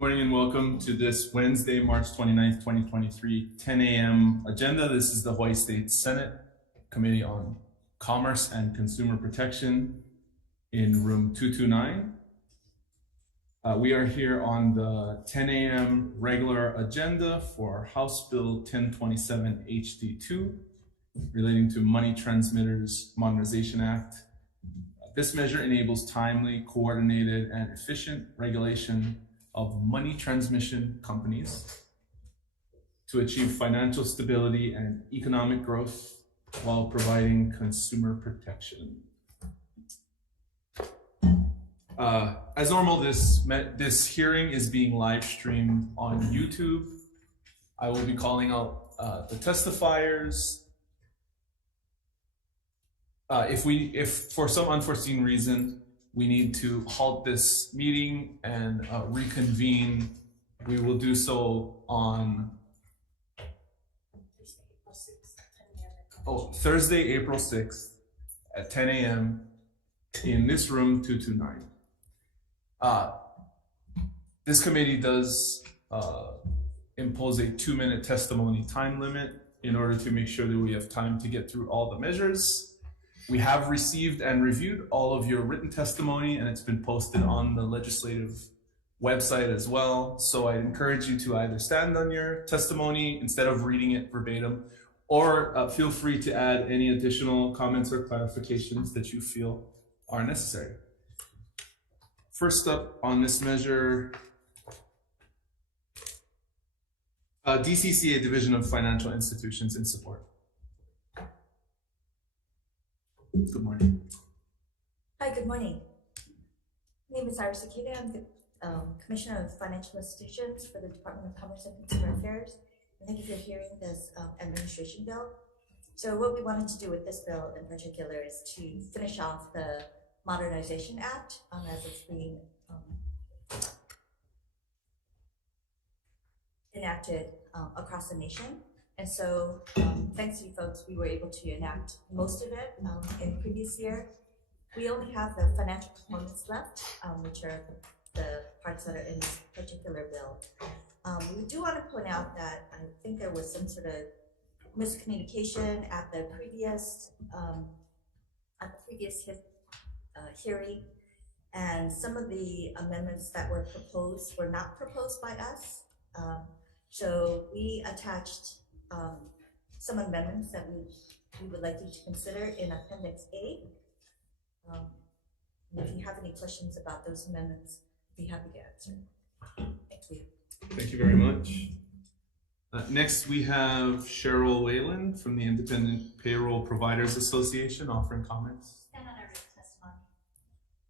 Morning and welcome to this Wednesday, March 29th, 2023, 10 a.m. agenda. This is the Hawaii State Senate Committee on Commerce and Consumer Protection in room 229. We are here on the 10 a.m. regular agenda for House Bill 1027 HD2 relating to Money Transmitters Modernization Act. This measure enables timely, coordinated, and efficient regulation of money transmission companies to achieve financial stability and economic growth while providing consumer protection. As normal, this hearing is being live streamed on YouTube. I will be calling out the testifiers. If for some unforeseen reason we need to halt this meeting and reconvene, we will do so on Thursday, April 6th at 10 a.m. in this room 229. This committee does impose a 2-minute testimony time limit in order to make sure that we have time to get through all the measures. We have received and reviewed all of your written testimony, and it's been posted on the legislative website as well. So I encourage you to either stand on your testimony instead of reading it verbatim, or feel free to add any additional comments or clarifications that you feel are necessary. First up on this measure, DCCA, Division of Financial Institutions, in support. Good morning. Hi, good morning. My name is Iris Akita. I'm the Commissioner of Financial Institutions for the Department of Commerce and Consumer Affairs. And thank you for hearing this administration bill. So what we wanted to do with this bill in particular is to finish off the Modernization Act as it's being enacted across the nation. And so, thanks to you folks, we were able to enact most of it in the previous year. We only have the financial components left, which are the parts that are in this particular bill. We do want to point out that I think there was some sort of miscommunication at the previous hearing, and some of the amendments that were proposed were not proposed by us. So we attached some amendments that we would like you to consider in Appendix A. And if you have any questions about those amendments, I'd be happy to answer. Thank you. Thank you very much. Next, we have Cheryl Whalen from the Independent Payroll Providers Association offering comments. Stand on our testimony.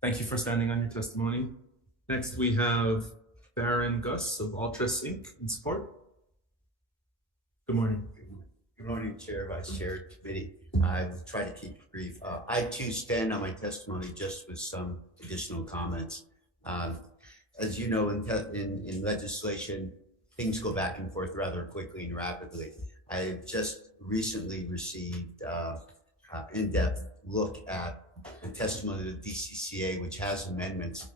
Thank you for standing on your testimony. Next, we have Baron Gus of Altress Inc. in support. Good morning. Good morning, Chair, Vice Chair, Committee. I will try to keep it brief. I too stand on my testimony just with some additional comments. As you know, in legislation, things go back and forth rather quickly and rapidly. I just recently received an in-depth look at the testimony of the DCCA, which has amendments.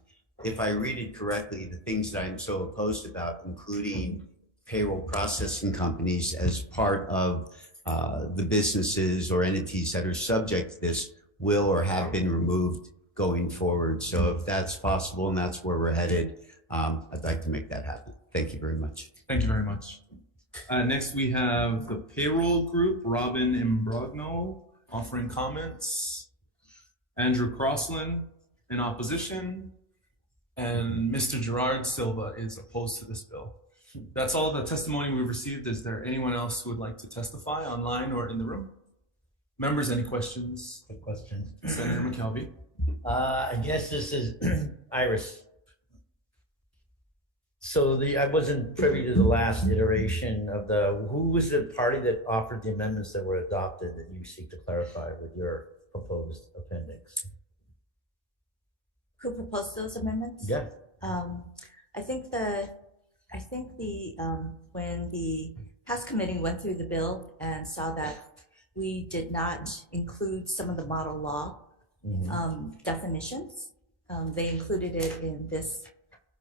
If I read it correctly, the things that I'm so opposed about, including payroll processing companies as part of the businesses or entities that are subject to this, will or have been removed going forward. So if that's possible and that's where we're headed, I'd like to make that happen. Thank you very much. Thank you very much. Next, we have the payroll group, Robin Imbrogno, offering comments, Andrew Crossland in opposition, and Mr. Gerard Silva is opposed to this bill. That's all the testimony we've received. Is there anyone else who would like to testify online or in the room? Members, any questions? Good question. Senator McKelvey. I guess this is Iris. So I wasn't privy to the last iteration of who was the party that offered the amendments that were adopted that you seek to clarify with your proposed appendix? Who proposed those amendments? Yeah. I think when the House Committee went through the bill and saw that we did not include some of the model law definitions, they included it in this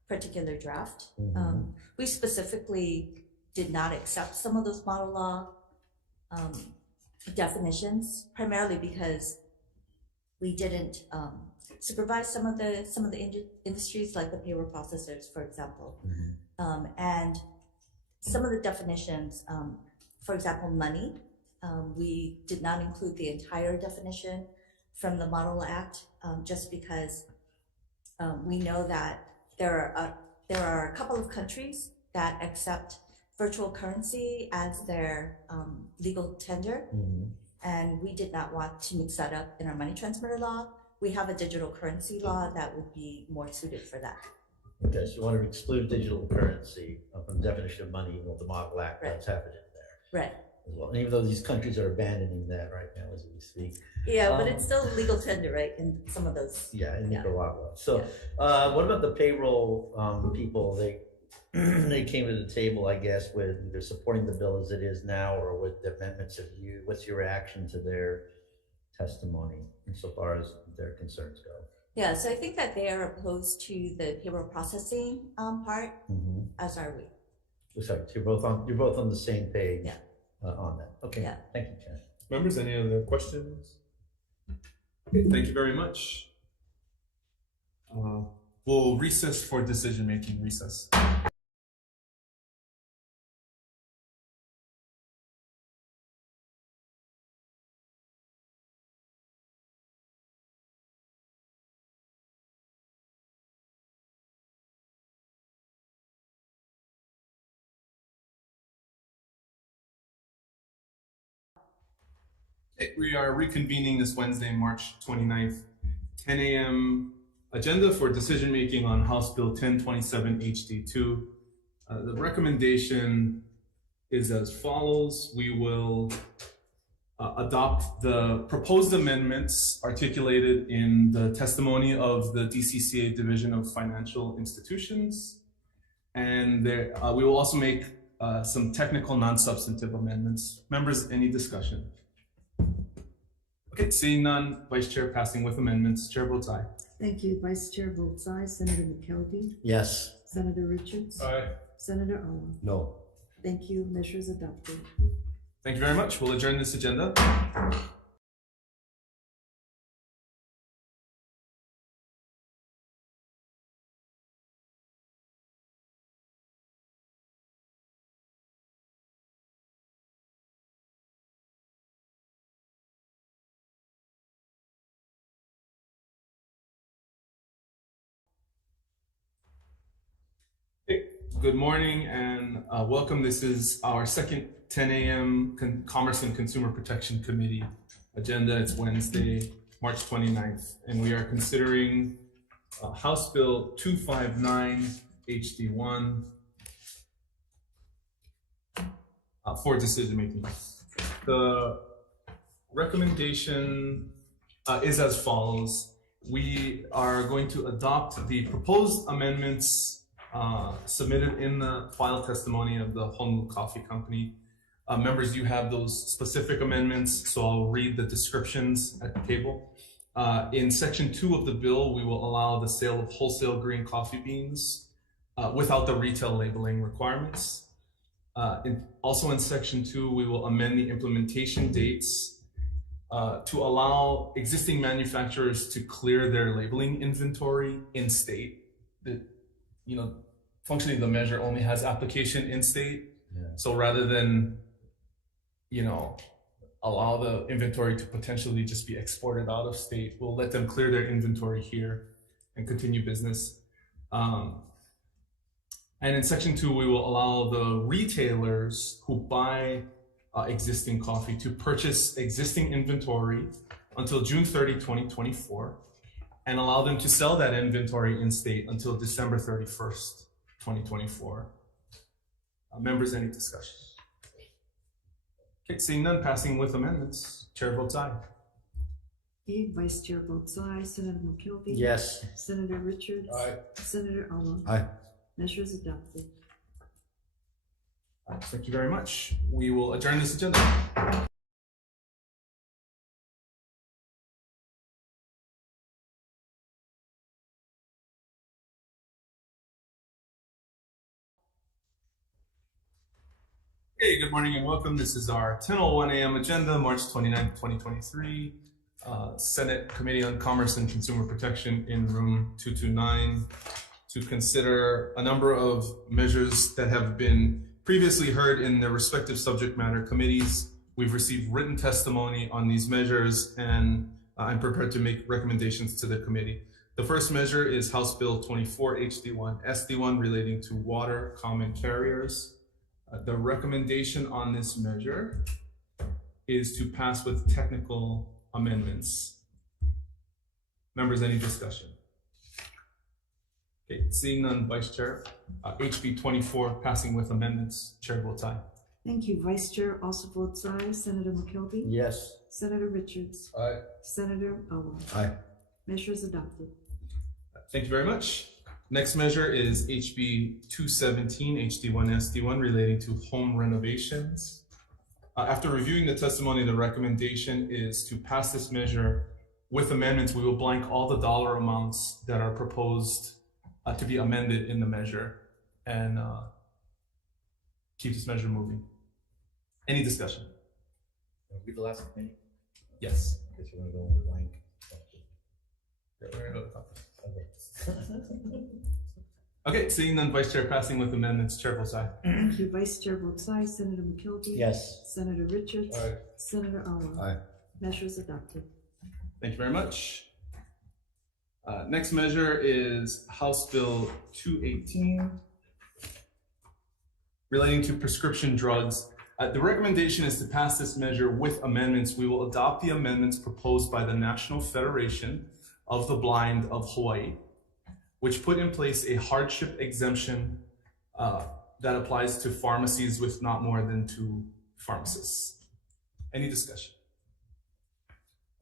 particular draft. Mhm. We specifically did not accept some of those model law definitions, primarily because we didn't supervise some of the industries, like the payroll processors, for example. Mhm. And some of the definitions, for example, money, we did not include the entire definition from the Model Act, just because we know that there are a couple of countries that accept virtual currency as their legal tender, Mhm. and we did not want to mix that up in our money transmitter law. We have a digital currency law that would be more suited for that. Okay, so you want to exclude digital currency from the definition of money, even though the Model Act Right. does have it in there Right. as well. And even though these countries are abandoning that right now as we speak. Yeah, but it's still legal tender, right, in some of those. Yeah, in Yeah. Nicaragua. So, what about the payroll people? They they came to the table, I guess, with either supporting the bill as it is now or with the amendments of you. What's your reaction to their testimony insofar as their concerns go? Yeah, so I think that they are opposed to the payroll processing part, as are we. Sorry, so you're both on the same page. Yeah. On that. Okay. Yeah. Thank you, Jen. Members, any other questions? Okay, thank you very much. We'll recess for decision-making. Recess. Okay, we are reconvening this Wednesday, March 29th, 10 a.m. agenda for decision-making on House Bill 1027 HD2. The recommendation is as follows. We will adopt the proposed amendments articulated in the testimony of the DCCA Division of Financial Institutions. And we will also make some technical non-substantive amendments. Members, any discussion? Okay, seeing none, Vice Chair passing with amendments. Chair votes aye. Thank you. Vice Chair votes aye. Senator McKelvey? Yes. Senator Richards? Aye. Senator Owen? No. Thank you. Measures adopted. Thank you very much. We'll adjourn this agenda. Hey, good morning and welcome. This is our second 10 a.m. Commerce and Consumer Protection Committee agenda. It's Wednesday, March 29th, and we are considering House Bill 259 HD1 for decision making. The recommendation is as follows. We are going to adopt the proposed amendments submitted in the file testimony of the Honolulu Coffee Company. Members, you have those specific amendments, so I'll read the descriptions at the table. In section 2 of the bill, we will allow the sale of wholesale green coffee beans without the retail labeling requirements. Also in section 2, we will amend the implementation dates to allow existing manufacturers to clear their labeling inventory in state. Functionally the measure only has application in state. Yeah. So rather than, allow the inventory to potentially just be exported out of state, we'll let them clear their inventory here and continue business. And in section 2, we will allow the retailers who buy existing coffee to purchase existing inventory until June 30, 2024, and allow them to sell that inventory in state until December 31st, 2024. Members, any discussion? Okay, seeing none, passing with amendments. Chair votes aye. Okay. Vice Chair votes aye. Senator McKelvey? Yes. Senator Richards? Aye. Senator Owen? Aye. Measures adopted. Thank you very much. We will adjourn this agenda. Hey, good morning and welcome. This is our 10:01 a.m. agenda, March 29th, 2023. Senate Committee on Commerce and Consumer Protection in room 229 to consider a number of measures that have been previously heard in their respective subject matter committees. We've received written testimony on these measures and I'm prepared to make recommendations to the committee. The first measure is House Bill 24 HD1 SD1 relating to water common carriers. The recommendation on this measure is to pass with technical amendments. Members, any discussion? Okay, seeing none, Vice Chair. HB 24 passing with amendments. Chair votes aye. Thank you. Vice Chair also votes aye. Senator McKelvey? Yes. Senator Richards? Aye. Senator Awa? Aye. Measure is adopted. Thank you very much. Next measure is HB 217 HD1 SD1 relating to home renovations. After reviewing the testimony, the recommendation is to pass this measure with amendments. We will blank all the dollar amounts that are proposed to be amended in the measure and keep this measure moving. Any discussion? Read the last committee. Yes. Guess we're gonna go with blank. Okay, seeing none, Vice Chair passing with amendments. Chair votes aye. Thank you. Vice Chair votes aye. Senator McKelvey? Yes. Senator Richards? Aye. Senator Awa? Aye. Measure is adopted. Thank you very much. Next measure is House Bill 218 relating to prescription drugs. The recommendation is to pass this measure with amendments. We will adopt the amendments proposed by the National Federation of the Blind of Hawaii, which put in place a hardship exemption that applies to pharmacies with not more than 2 pharmacists. Any discussion?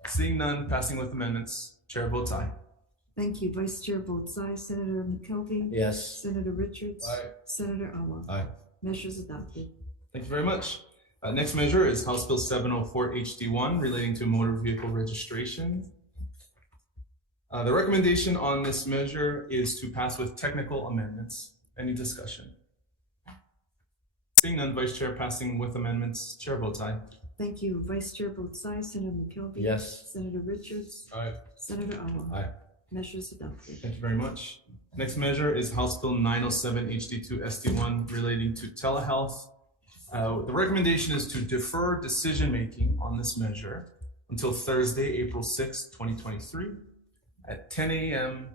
Seeing none, passing with amendments. Chair votes aye. Thank you. Vice Chair votes aye. Senator McKelvey? Yes. Senator Richards? Aye. Senator Awa? Aye. Measure is adopted. Thank you very much. Next measure is House Bill 704 HD1 relating to motor vehicle registration. The recommendation on this measure is to pass with technical amendments. Any discussion? Seeing none, Vice Chair passing with amendments. Chair votes aye. Thank you. Vice Chair votes aye. Senator McKelvey? Yes. Senator Richards? Aye. Senator Awa? Aye. Measure is adopted. Thank you very much. Next measure is House Bill 907 HD2 SD1 relating to telehealth. The recommendation is to defer decision-making on this measure until Thursday, April 6, 2023 at 10 a.m.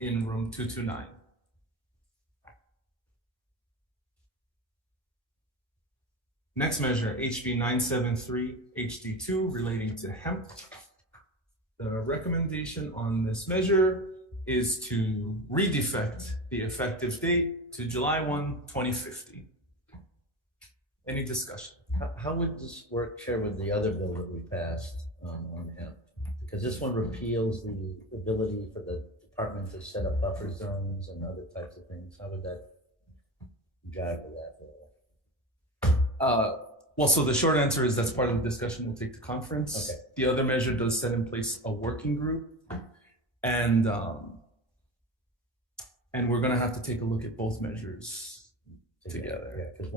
in room 229. Next measure, HB 973 HD2 relating to hemp. The recommendation on this measure is to redefect the effective date to July 1, 2050. Any discussion? How would this work, Chair, with the other bill that we passed on hemp? Because this one repeals the ability for the department to set up buffer zones and other types of things. How would that jive with that bill? Well, so the short answer is that's part of the discussion we'll take to conference. Okay. The other measure does set in place a working group, and we're going to have to take a look at both measures together. Yeah, because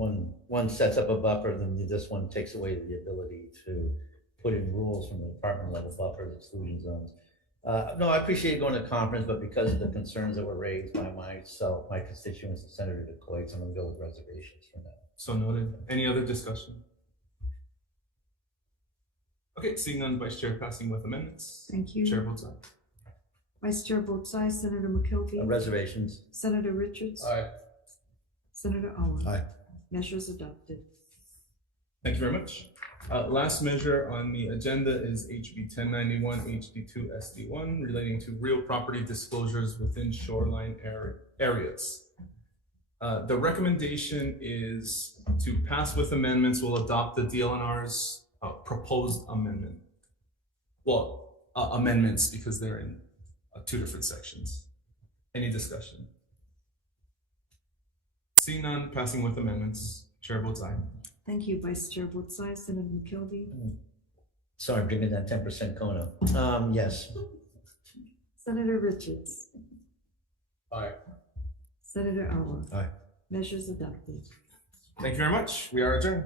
one sets up a buffer, then this one takes away the ability to put in rules from the department level buffers, exclusion zones. No, I appreciate going to conference, but because of the concerns that were raised by myself, my constituents, and Senator DeCoit, I'm going to go with reservations for now. So noted. Any other discussion? Okay, seeing none, Vice Chair passing with amendments. Thank you. Chair votes aye. Vice Chair votes aye. Senator McKelvey? Reservations. Senator Richards? Aye. Senator Awa? Aye. Measure is adopted. Thank you very much. Last measure on the agenda is HB 1091 HD2 SD1 relating to real property disclosures within shoreline areas. The recommendation is to pass with amendments. We'll adopt the DLNR's proposed amendment. Well, amendments because they're in 2 different sections. Any discussion? Seeing none, passing with amendments. Chair votes aye. Thank you. Vice Chair votes aye. Senator McKelvey? Sorry, I'm drinking that 10% Kona. Yes. Senator Richards? Aye. Senator Awa? Aye. Measure is adopted. Thank you very much. We are adjourned.